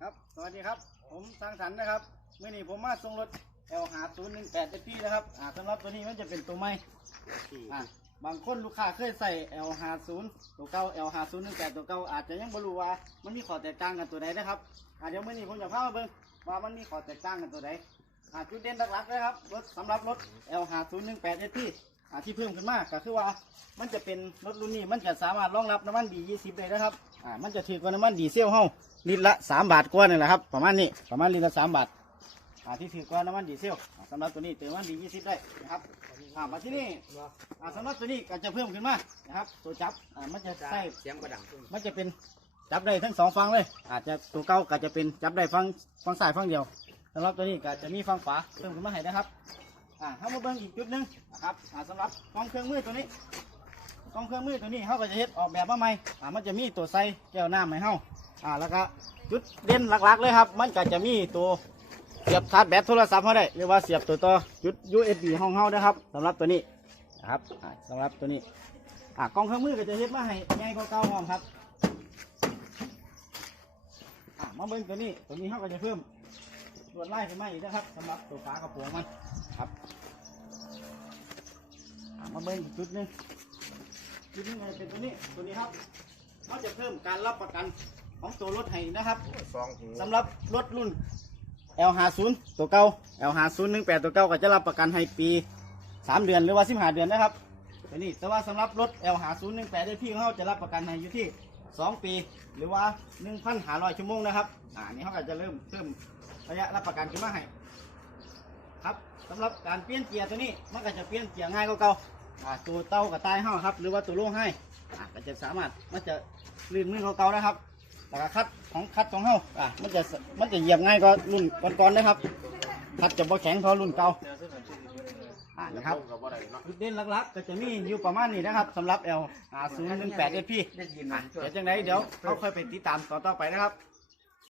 ครับ สวัสดีครับ ผมสร้างสรรค์นะครับเมื่อนี้ผมมาส่งรถ L หาศูนย์หนึ่งแปดพี่นะครับอ่าสำหรับตัวนี้มันจะเป็นตัวใหม่อ่าบางคนลูกค้าเคยใส่ L หาศูนย์ตัวเก่า L หาศูนย์หนึ่งแปดตัวเก่าอาจจะยังไม่รู้ว่ามันมีข้อแตกต่างกันตัวใดนะครับอ่าเดี๋ยวเมื่อนี้ผมจะพามาเบิ่งว่ามันมีข้อแตกต่างกันตัวใดอ่าจุดเด่นหลักๆนะครับรถสำหรับรถ L หาศูนย์หนึ่งแปดพี่อ่าที่เพิ่มขึ้นมาก็คือว่ามันจะเป็นรถรุ่นนี้มันจะสามารถรองรับน้ำมันดียี่สิบได้นะครับอ่ามันจะถือกว่าน้ำมันดีเซลเฮาลิตรละสามบาทกว่านี่แหละครับประมาณนี้ประมาณลิตรละสามบาทอ่าที่ถือกว่าน้ำมันดีเซลอ่าสำหรับตัวนี้เติมน้ำมันดียี่สิบได้นะครับอ่ามาที่นี่อ่าสำหรับตัวนี้ก็จะเพิ่มขึ้นมานะครับตัวจับอ่ามันจะใส่เสียงประดังมันจะเป็นจับได้ทั้งสองฝั่งเลย อาจจะตัวเก่าก็จะเป็นจับได้ฝั่งฝั่งซ้ายฝั่งเดียวสำหรับตัวนี้ก็จะมีฝั่งขวาเพิ่มขึ้นมาให้นะครับ อ่าถ้ามาเบิ่งอีกจุดหนึงนะครับอ่าสำหรับกล้องเครื่องมือตัวนี้กล้องเครื่องมือตัวนี้เขาก็จะเฮ็ดออกแบบมาใหม่อ่ามันจะมีตัวใส่แก้วน้ำให้เฮาอ่าแล้วก็จุดเด่นหลักๆเลยครับ มันก็จะมีตัวเสียบชาร์จแบตโทรศัพท์เขาได้หรือว่าเสียบตัวต่อจุด USB ห้องเฮานะครับสำหรับตัวนี้นะครับอ่าสำหรับตัวนี้อ่ากล้องเครื่องมือก็จะเฮ็ดมาให้ใหญ่กว่าเก่าหอมครับอ่ามาเบิ่งตัวนี้ตัวนี้เขาก็จะเพิ่ม ลวดลายขึ้นมาอีกนะครับสำหรับตัวฝากระโปรงมันครับอ่ามาเบิ่งอีกจุดหนึงจุดหนึงก็จะเป็นตัวนี้ตัวนี้ครับเขาจะเพิ่มการรับประกันของตัวรถให้นะครับสองหูสำหรับรถรุ่น L50 ตัวเก่า L5018 ตัวเก่าก็จะรับประกันให้ปี 3 เดือนหรือว่า15เดือนนะครับตัวนี้แต่ว่าสำหรับรถ L5018 ได้พี่ของเขาจะรับประกันให้อยู่ที่ 2ปี หรือว่า1,500ชั่วโมงนะครับ อ่านี่เขาก็จะเริ่มเพิ่มระยะรับประกันขึ้นมาให้ครับสำหรับการเปลี่ยนเกียร์ตัวนี้มันก็จะเปลี่ยนเกียร์ง่ายกว่าเก่าอ่าตัวเต้ากับใต้ห้าครับ หรือว่าตัวโล่งให้อ่าก็จะสามารถมันจะลื่นมือกว่าเก่านะครับแล้วก็คัดของคัดของเฮาอะมันจะมันจะเหยียบง่ายกว่ารุ่นก่อนๆนะครับคัดจะบ่แข็งเท่ารุ่นเก่าานะครับ จุดเด่นหลักๆก็จะมีอยู่ประมาณนี้นะครับสำหรับ L อ่า018 SP ได้ยินอะนะเดี๋ยวจังไดเดี๋ยวเขาค่อยไปติดตามต่อต่อไปนะครับ